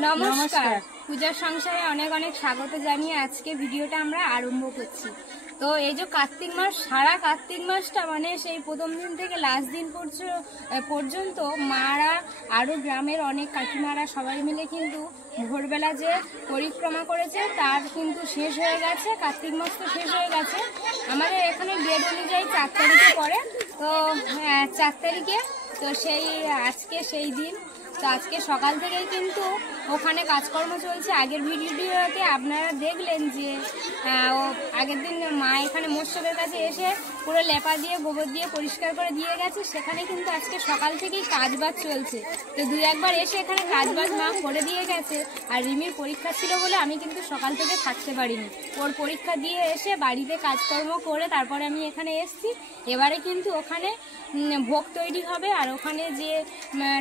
নমস্কার। পূজার সংসারে অনেক অনেক স্বাগত জানিয়ে আজকে ভিডিওটা আমরা আরম্ভ করছি। তো এই যে কার্তিক মাস, সারা কার্তিক মাসটা মানে সেই প্রথম দিন থেকে লাস্ট দিন পর্যন্ত মারা আরও গ্রামের অনেক কাকিমারা সবাই মিলে কিন্তু ভোরবেলা যে পরিক্রমা করেছে তার কিন্তু শেষ হয়ে গেছে। কার্তিক মাস তো শেষ হয়ে গেছে, আমাদের এখানে ডেট অনুযায়ী 4 তারিখে পড়ে। তো 4 তারিখে তো আজকে সেই দিন। তো আজকে সকাল থেকেই কিন্তু ওখানে কাজকর্ম চলছে। আগের ভিডিওতে আপনারা দেখলেন যে আগের দিন মা এখানে মোৎসবের কাছে এসে পুরো লেপা দিয়ে গোবর দিয়ে পরিষ্কার করে দিয়ে গেছে। সেখানে কিন্তু আজকে সকাল থেকেই কাজবাজ চলছে। তো 2-1 এসে এখানে কাজবাজ মা করে দিয়ে গেছে। আর রিমির পরীক্ষা ছিল বলে আমি কিন্তু সকাল থেকে থাকতে পারিনি। ওর পরীক্ষা দিয়ে এসে বাড়িতে কাজকর্ম করে তারপরে আমি এখানে এসেছি। এবারে কিন্তু ওখানে ভোগ তৈরি হবে, আর ওখানে যে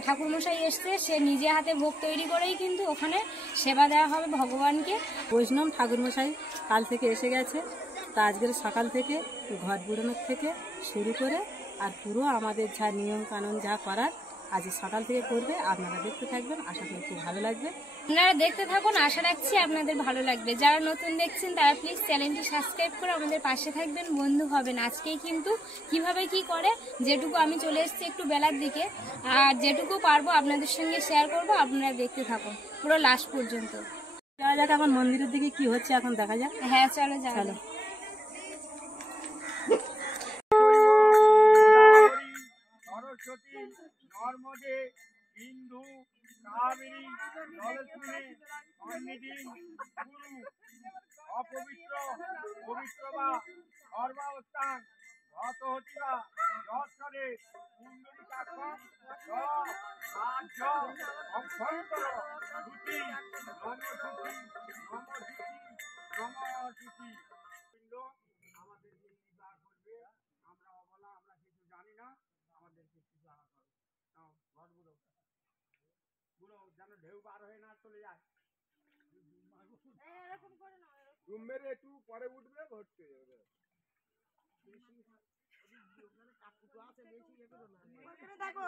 ঠাকুরমশাই এসছে সে নিজে হাতে ভোগ তৈরি করেই কিন্তু ওখানে সেবা দেওয়া হবে ভগবানকে। বৈষ্ণব ঠাকুরমশাই কাল থেকে এসে গেছে। তা আজকের সকাল থেকে ঘট বুড়ানোর থেকে শুরু করে আর পুরো আমাদের যা নিয়ম কানুন যা করার আজ সকাল থেকে করবে। আপনারা দেখতে থাকবেন, আশা করি খুব ভালো লাগবে। আপনারা দেখতে থাকুন, আশা রাখছি আপনাদের ভালো লাগবে। যারা নতুন দেখছেন তারা প্লিজ চ্যানেলটি সাবস্ক্রাইব করে আমাদের পাশে থাকবেন, বন্ধু হবেন। আজকেই কিন্তু কিভাবে কি করে যেটুকু আমি চলে এসেছি একটু বেলার দিকে, আর যেটুকু পারবো আপনাদের সঙ্গে শেয়ার করব। আপনারা দেখতে থাকুন পুরো লাস্ট পর্যন্ত। যাওয়া যাক এখন মন্দিরের দিকে, কি হচ্ছে এখন দেখা যাক। হ্যাঁ চলো চলো। সরস্বতী, নর্মদে, সিন্ধু, কাবেরী, জলস্রোতে, সন্নিধি, গুরু, অপবিত্র, পবিত্র বা সর্বাবস্থান, ধত হতিবা, যৎসরে, কুণ্ডলিকাক্ষম, আর্য, অভ্যন্তর, ধুতি, নমসুতি, নমসুতি, নমসুতি। আমাদেরকে বিবাহ করবে, আমরা অবলা, আমরা কিছু জানি না, আমাদেরকে বিবাহ করবে। ঘর বুড়ো বুড়ো যেন ঢেউ বার হয়ে না চলে যায়। এরকম করে না, রুম মেরে একটু পরে উঠবে, ভর্তি হয়ে যাবে। দেখো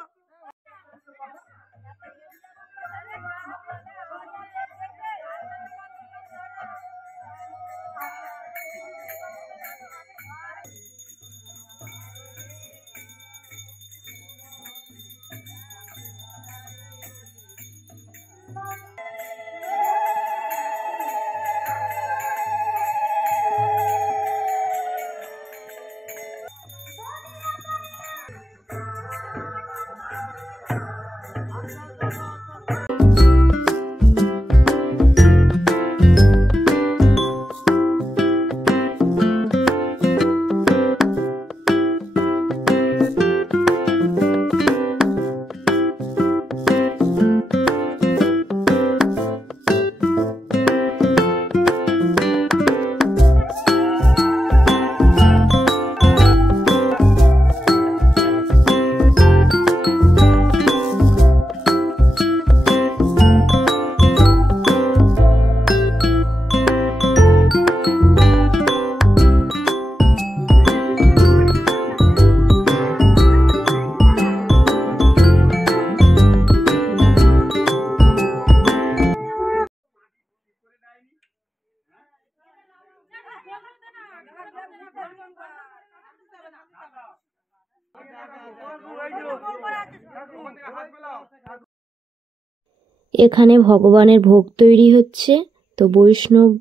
এখানে ভগবানের ভোগ তৈরি হচ্ছে। তো বৈষ্ণব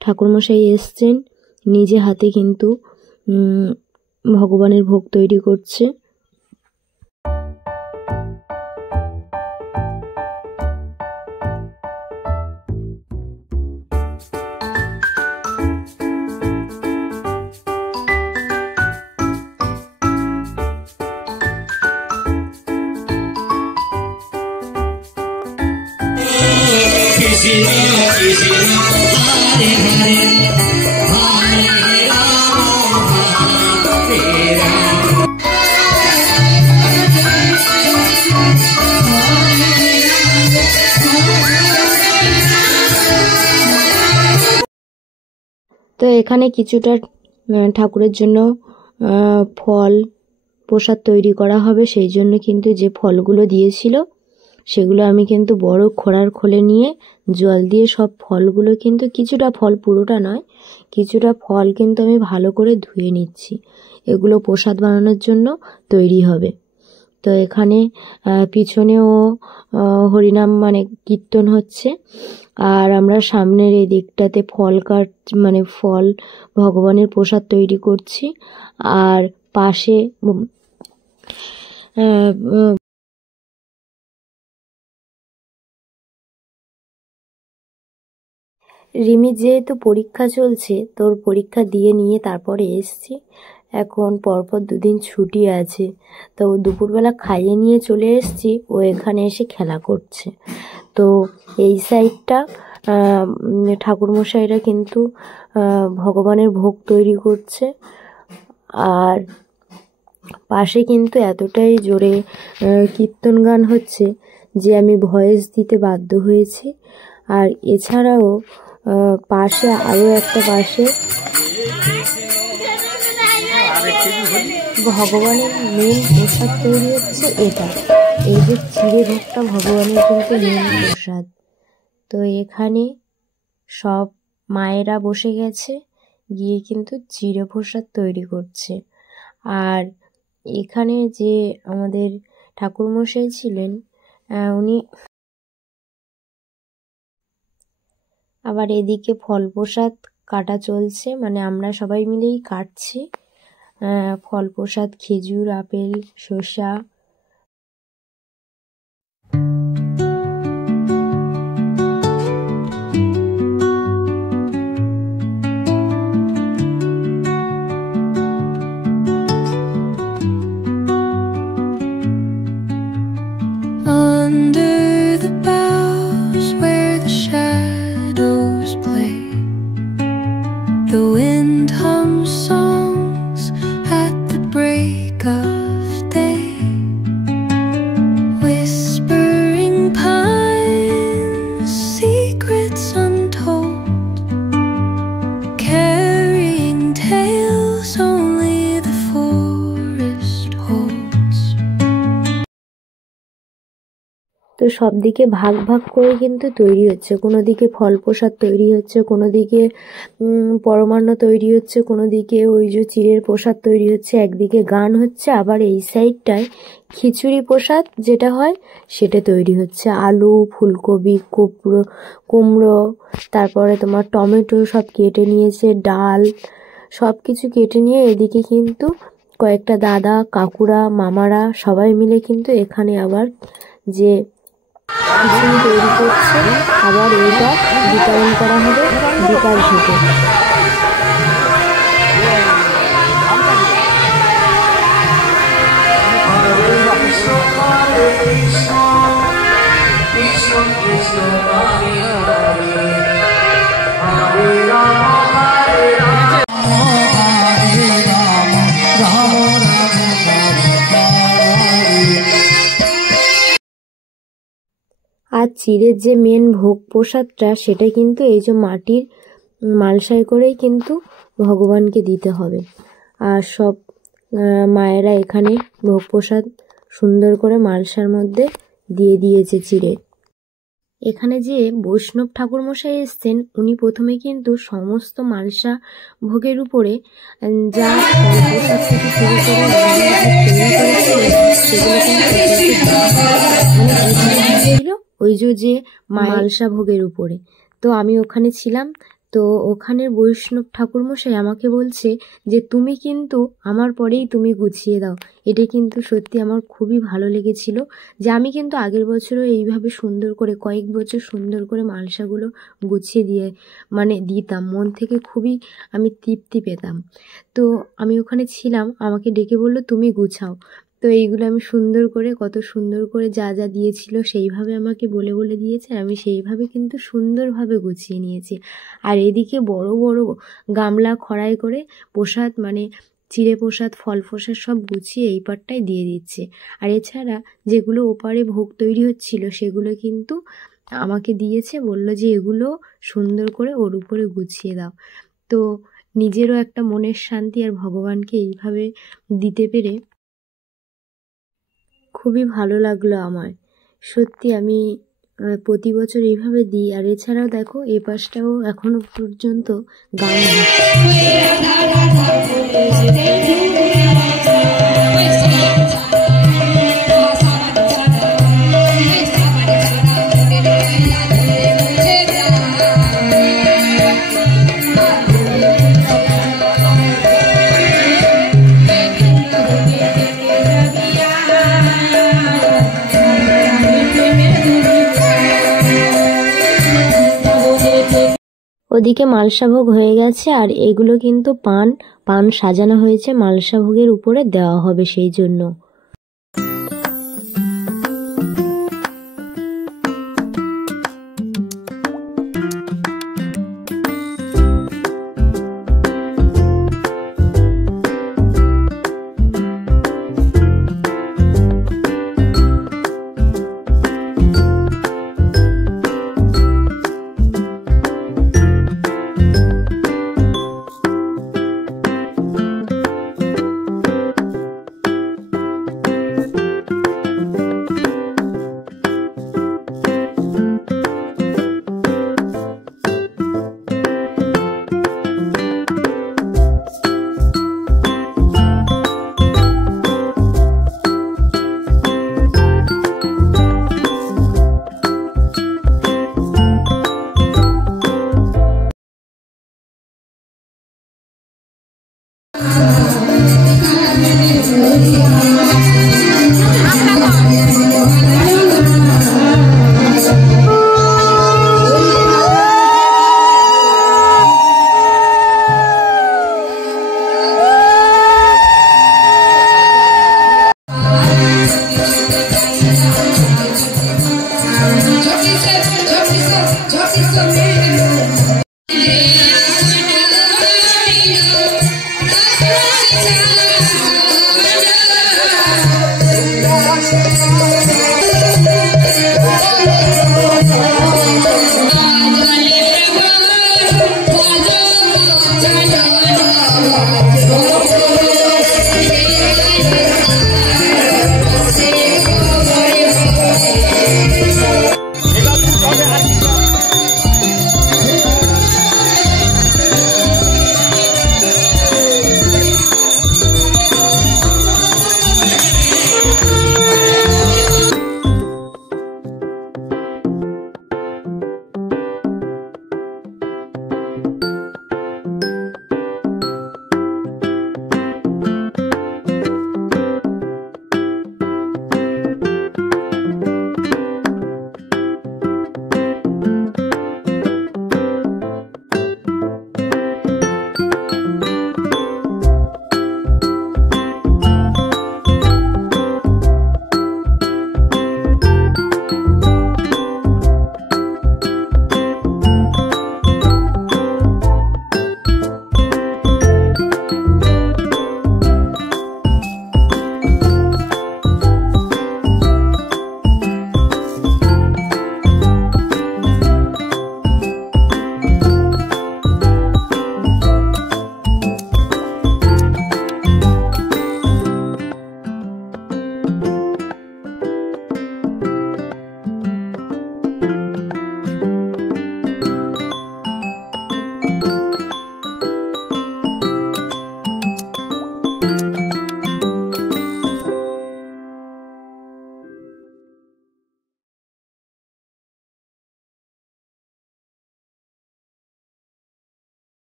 ঠাকুরমশাই এসছেন, নিজে হাতে কিন্তু ভগবানের ভোগ তৈরি করছে। তো এখানে কিছুটা ঠাকুরের জন্য ফল প্রসাদ তৈরি করা হবে, সেই জন্য কিন্তু যে ফলগুলো দিয়েছিল সেগুলো আমি কিন্তু বড় খোড়ার খোলে নিয়ে জল দিয়ে সব ফলগুলো কিন্তু কিছুটা ফল, পুরোটা নয়, কিছুটা ফল কিন্তু আমি ভালো করে ধুয়ে নিচ্ছি। এগুলো প্রসাদ বানানোর জন্য তৈরি হবে। তো এখানে পিছনেও হরিনাম মানে কীর্তন হচ্ছে, আর আমরা সামনের এই দিকটাতে ফল ফল ভগবানের প্রসাদ তৈরি করছি। আর পাশে রিমির যেহেতু পরীক্ষা চলছে, তোর পরীক্ষা দিয়ে নিয়ে তারপরে এসছি। এখন পরপর 2 দিন ছুটি আছে, তো দুপুরবেলা খাইয়ে নিয়ে চলে এসছি, ও এখানে এসে খেলা করছে। তো এই সাইডটা ঠাকুরমশাইরা কিন্তু ভগবানের ভোগ তৈরি করছে। আর পাশে কিন্তু এতটাই জোরে কীর্তন গান হচ্ছে যে আমি ভয়েস দিতে বাধ্য হয়েছি। আর এছাড়াও পাশে আরও একটা পাশে ভগবানের মেন প্রসাদ তৈরি হচ্ছে এটা। এই যে চিড়ে ভোগটা ভগবানের কিন্তু মেন প্রসাদ। তো এখানে সব মায়েরা বসে গেছে, গিয়ে কিন্তু চিড়ে প্রসাদ তৈরি করছে। আর এখানে যে আমাদের ঠাকুরমশাই ছিলেন, উনি আবার এদিকে ফল প্রসাদ কাটা চলছে, মানে আমরা সবাই মিলেই কাটছি। ফল প্রসাদ খেজুর, আপেল, শসা। Under the boughs where the shadows play, the wind hums songs at the break of day, whispering pines, secrets untold, carrying tales only the forest holds. তো সব দিকে ভাগ ভাগ করে কিন্তু তৈরি হচ্ছে। কোনো দিকে ফল প্রসাদ তৈরি হচ্ছে, কোনো দিকে পরমান্ন তৈরি হচ্ছে, কোনো দিকে ওই যে চিড়ের প্রসাদ তৈরি হচ্ছে, একদিকে গান হচ্ছে, আবার এই সাইডটায় খিচুড়ি প্রসাদ যেটা হয় সেটা তৈরি হচ্ছে। আলু, ফুলকপি, কুমড়ো, তারপরে তোমার টমেটো সব কেটে নিয়েছে, ডাল সব কিছু কেটে নিয়ে এদিকে কিন্তু কয়েকটা দাদা, কাকুরা, মামারা সবাই মিলে কিন্তু এখানে আবার যে খিচুড়ি তৈরি করছে, আবার এইটা বিতরণ করা হবে বিকাল থেকে। আর চিড়ের যে মেন ভোগ প্রসাদটা সেটা কিন্তু এই যে মাটির মালসায় করেই কিন্তু ভগবানকে দিতে হবে। আর সব মায়েরা এখানে ভোগ প্রসাদ সুন্দর করে মালসার মধ্যে দিয়ে দিয়েছে চিড়ে। এখানে যে বৈষ্ণব ঠাকুরমশাই এসছেন, উনি প্রথমে কিন্তু সমস্ত মালসা ভোগের উপরে যা ফল প্রসাদ থেকে শুরু করে ওই যে মালসা ভোগের উপরে। তো আমি ওখানে ছিলাম, তো ওখানের বৈষ্ণব ঠাকুরমশাই আমাকে বলছে যে তুমি কিন্তু আমার পরেই তুমি গুছিয়ে দাও। এটা কিন্তু সত্যি আমার খুবই ভালো লেগেছিল যে আমি কিন্তু আগের বছরও এইভাবে সুন্দর করে কয়েক বছর সুন্দর করে মালসাগুলো গুছিয়ে দিয়ে দিতাম, মন থেকে খুবই আমি তৃপ্তি পেতাম। তো আমি ওখানে ছিলাম, আমাকে ডেকে বললো তুমি গুছাও। তো এইগুলো আমি সুন্দর করে, কত সুন্দর করে যা যা দিয়েছিল সেইভাবে আমাকে বলে বলে দিয়েছে, আমি সেইভাবে কিন্তু সুন্দরভাবে গুছিয়ে নিয়েছি। আর এদিকে বড় বড় গামলা খড়াই করে প্রসাদ চিড়ে প্রসাদ, ফল প্রসাদ সব গুছিয়ে এই পাটটায় দিয়ে দিচ্ছে। আর এছাড়া যেগুলো ওপারে ভোগ তৈরি হচ্ছিল সেগুলো কিন্তু আমাকে দিয়েছে, বলল যে এগুলো সুন্দর করে ওর উপরে গুছিয়ে দাও। তো নিজেরও একটা মনের শান্তি, আর ভগবানকে এইভাবে দিতে পেরে খুবই ভালো লাগলো আমার। সত্যি আমি প্রতি বছর এইভাবে দিই। আর এছাড়াও দেখো এ পাশটাও এখনো পর্যন্ত গান ওদিকে মালসাভোগ হয়ে গেছে। আর এগুলো কিন্তু পান সাজানো হয়েছে মালসাভোগের উপরে দেওয়া হবে সেই জন্য।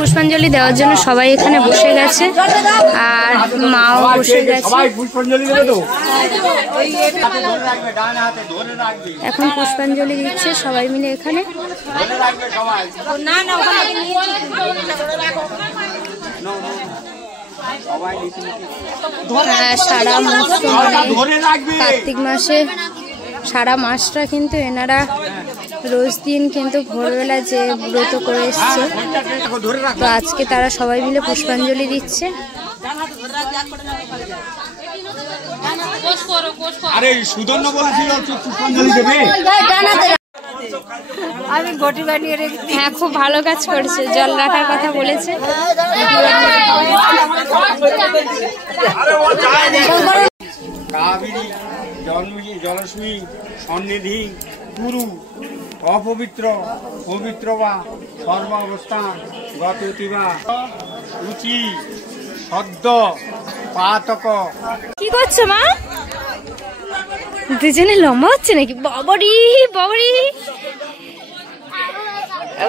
পুষ্পাঞ্জলি দেওয়ার জন্য সবাই এখানে বসে গেছে আর মাও বসে গেছে। এখন পুষ্পাঞ্জলি দিচ্ছে সবাই মিলে এখানে। সারা মাস কার্তিক মাসে সারা মাসটা কিন্তু এনারা রোজ দিন কিন্তু ভোরবেলা যে ব্রত করে এসছে, তো আজকে তারা সবাই মিলে পুষ্পাঞ্জলি দিচ্ছে। আরে সুদর্ণ বলেছিল পুষ্পাঞ্জলি দেবে। আমি ঘটি বানিয়ে রেখে, হ্যাঁ খুব ভালো কাজ করছে, জল রাখার কথা বলেছে। কাবেরী জলস্মী সন্নিধি কুরু অপবিত্র পবিত্র বা সর্বাবস্থান গততিবা রুচি সদ্য পাতক। কি করছো মা? দুজনে লম্বা হচ্ছে নাকি? বাবারি বাবারি,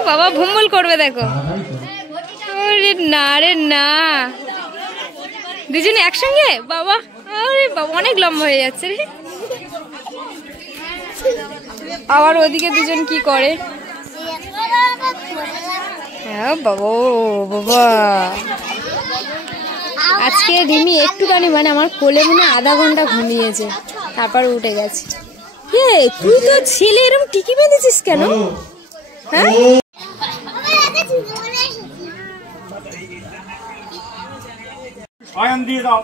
বাবা ভুমল করবে দেখো। আরে না রে না, দুজনে একসঙ্গে বাবা, আরে বাবা অনেক লম্বা হয়ে যাচ্ছে রে। আবার ওদিকে দুজন কি করে? হ্যাঁ বাবা বাবা, আজকে রিমি একটুখানি মানে আমার কোলে মনে আধা ঘন্টা ঘুমিয়েছে, তারপর উঠে গেছে। তুই তো ছেলে এরকম টিকি বেঁধেছিস কেন? হ্যাঁ স্বয়ং দিয়ে দাও।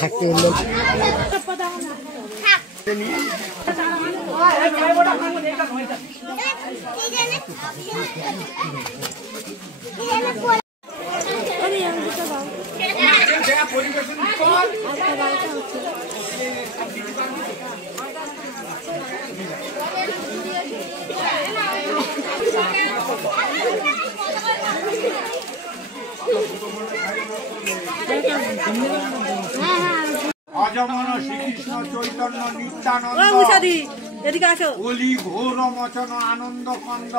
থাকতে অজমন শ্রীকৃষ্ণ চৈতন্য নিত্যানন্দ এদিকে আসো বলি ঘোর মচন আনন্দ কন্দ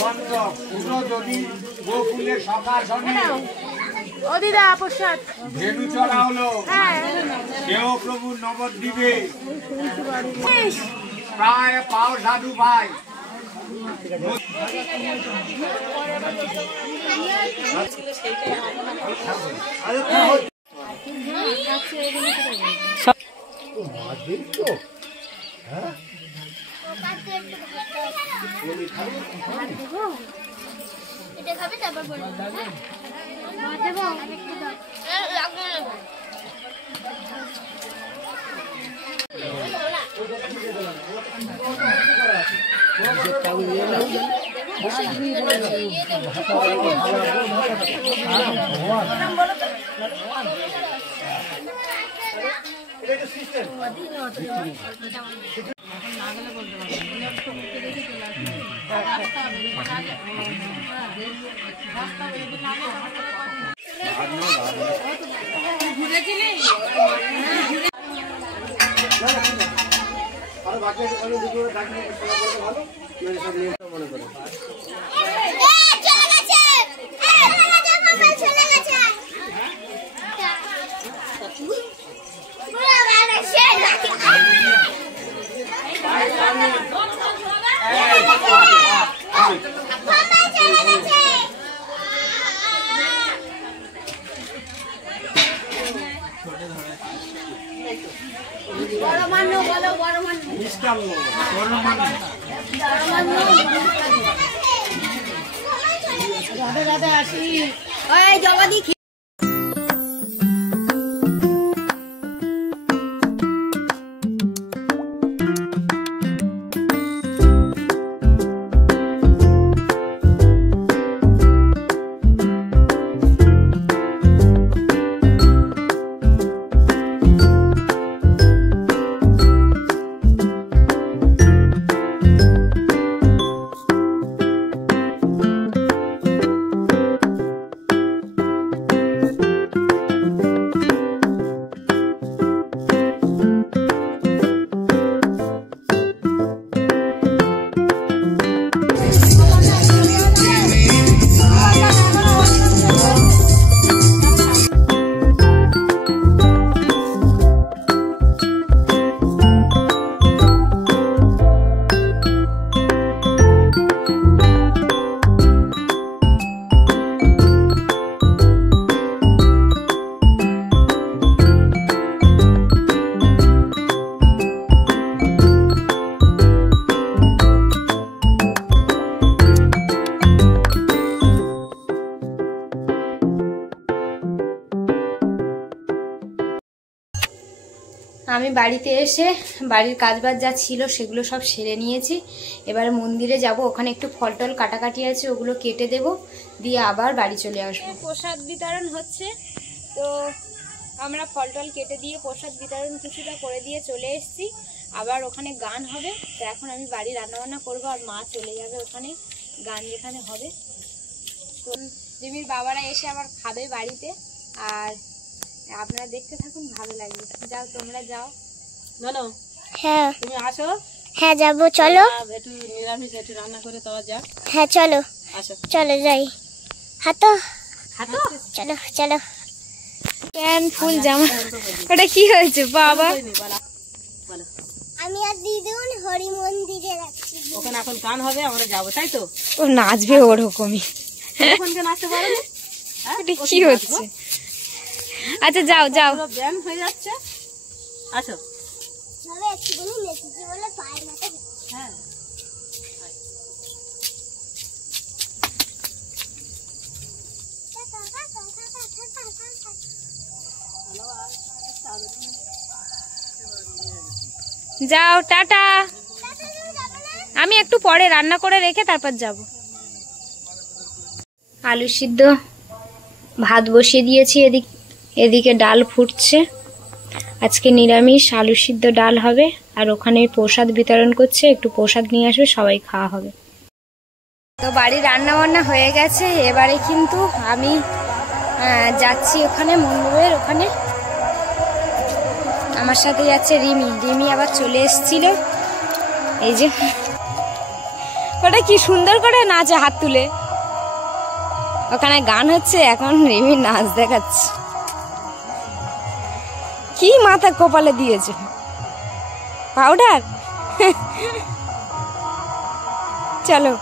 কন্দ পুরো যদি গোকুলে সকাশনে ধেনু চড়া হলো দেহ প্রভু নবদ্বীপে প্রায় পাও সাধু ভাই আমি বাড়িতে এসে বাড়ির কাজবাজ যা ছিল সেগুলো সব সেরে নিয়েছি। এবারে মন্দিরে যাব, ওখানে একটু ফল টল কাটাকাটি আছে, ওগুলো কেটে দেব, দিয়ে আবার বাড়ি চলে আসবো। প্রসাদ বিতরণ হচ্ছে, তো আমরা ফল টল কেটে দিয়ে প্রসাদ বিতরণ কিছুটা করে দিয়ে চলে এসেছি। আবার ওখানে গান হবে, তো এখন আমি বাড়ি রান্নাবান্না করবো, আর মা চলে যাবে ওখানে গান যেখানে হবে। তো রিমির বাবারা এসে আবার খাবে বাড়িতে, আর আপনারা দেখতে থাকুন, ভালো লাগবে। যাও, তোমরা যাও। জানো, হ্যাঁ তুমি আসো। হ্যাঁ যাবো, চলো। একটু নিরামিষ একটু রান্না করে দেওয়া যাক। হ্যাঁ চলো, আসো, চলো যাই। হাতো হাঁটো। চলো চলো। প্যান্ট ফুল জামা, ওটা কি হয়েছে বাবা? বলো, আমি আর দিদিউন হরি মন্দিরে যাচ্ছি। ওখানে এখন গান হবে, আমরা যাবো, তাই তো? ও নাচবে ওরকমই। ওখানকে নাচতে পারো না? এটা কি হচ্ছে? আচ্ছা যাও যাও। পুরো ব্যায়াম হয়ে যাচ্ছে। আসো। তবে একটুখানি নেচেছি বলে পায়ের মাথা। হ্যাঁ, যাও, টাটা। আমি একটু পরে রান্না করে রেখে তারপর যাব। আলু সিদ্ধ ভাত বসিয়ে দিয়েছি, এদিকে ডাল ফুটছে। আজকে নিরামিষ আলু সিদ্ধ ডাল হবে, আর ওখানে প্রসাদ বিতরণ করছে, একটু প্রসাদ নিয়ে আসবে, সবাই খাওয়া হবে। তো বাড়ির রান্না বান্না হয়ে গেছে, এবারে কিন্তু আমি যাচ্ছি ওখানে মন্দিরের ওখানে। আমার সাথে যাচ্ছে রিমি আবার চলে এসেছিল। এই যে ওটা কি সুন্দর করে নাচে হাত তুলে, ওখানে গান হচ্ছে, এখন রিমি নাচ দেখাচ্ছে। কি মাথা কপালে দিয়েছে, পাউডার। চলো।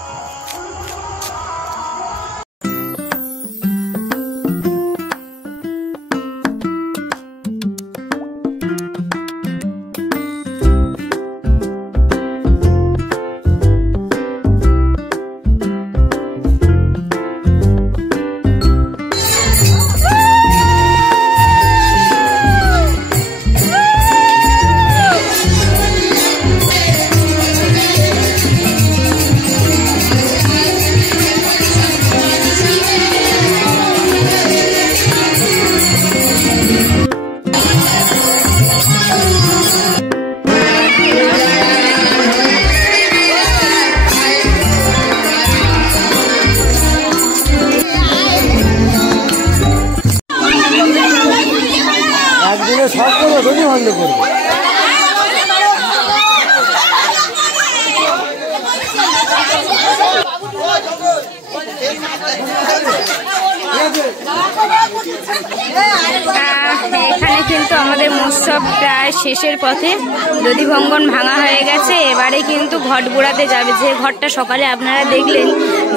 এখানে কিন্তু আমাদের মৎসব প্রায় শেষের পথে, দধিভঙ্গন ভাঙা হয়ে গেছে। এবারে কিন্তু ঘট বুড়াতে যাবে। যে ঘরটা সকালে আপনারা দেখলেন,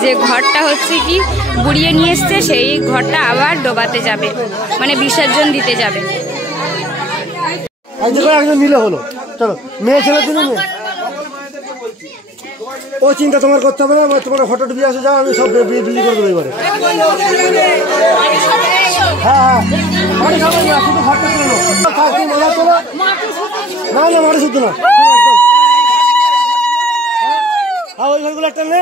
যে ঘরটা হচ্ছে কি বুড়িয়ে নিয়ে এসছে, সেই ঘরটা আবার ডোবাতে যাবে, মানে বিসর্জন দিতে যাবে। আজ দেখো একজন মিলে হলো। চলো মেয়ে ছেলের জন্য মেয়ে ও চিন্তা তোমার করতে হবে না। তোমার ফটো দিয়ে আসে যাও, আমি সব বিলি করে দেবো এবারে। হ্যাঁ মাটি খাবো না, শুধু ঘরটা তুলে নাও। মজা চলো না না মাটি শুধু না। হ্যাঁ ওই ঘরগুলো একটা নে।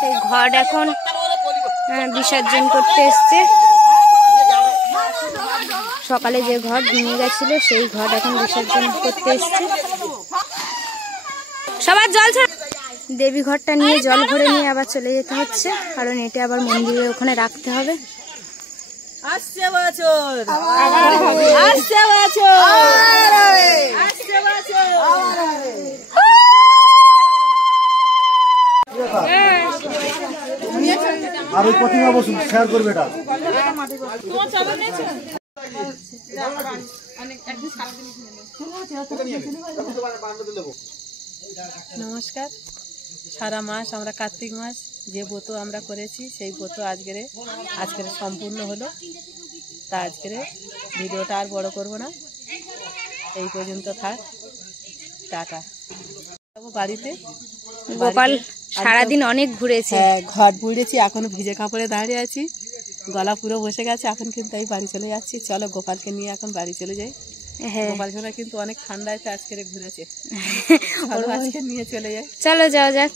সেই ঘট এখন বিসর্জন করতে এসছে। সকালে যে ঘট ভেঙে গেছিল সেই ঘট এখন বিসর্জন করতে এসছে। সবার জল দেবী ঘরটা নিয়ে জল ভরে নিয়ে আবার চলে যেতে হচ্ছে, কারণ এটা আবার মন্দিরের ওখানে রাখতে হবে। আসছে বছর, আসছে বছর, আসছে বছর। আর ওই প্রতিমা বসুন শেয়ার করবে এটা। নমস্কার। সারা মাস আমরা কার্তিক মাস যে ব্রত আমরা করেছি সেই ব্রত আজকের সম্পূর্ণ হলো। তা আজকের ভিডিওটা আর বড় করব না, এই পর্যন্ত থাক। টাটা। বাড়িতে গোপাল সারাদিন অনেক ঘুরেছে। ঘর বুড়েছি, এখনো ভিজে কাপড়ে দাঁড়িয়ে আছি, গলা পুরো বসে গেছে। এখন কিন্তু এই বাড়ি চলে যাচ্ছি। চলো গোপালকে নিয়ে এখন বাড়ি চলে যাই। গোপাল সোনা কিন্তু অনেক ঠান্ডায় আজকে ঘুরেছে। আজকে নিয়ে চলে যাই। চলো যাওয়া যাক।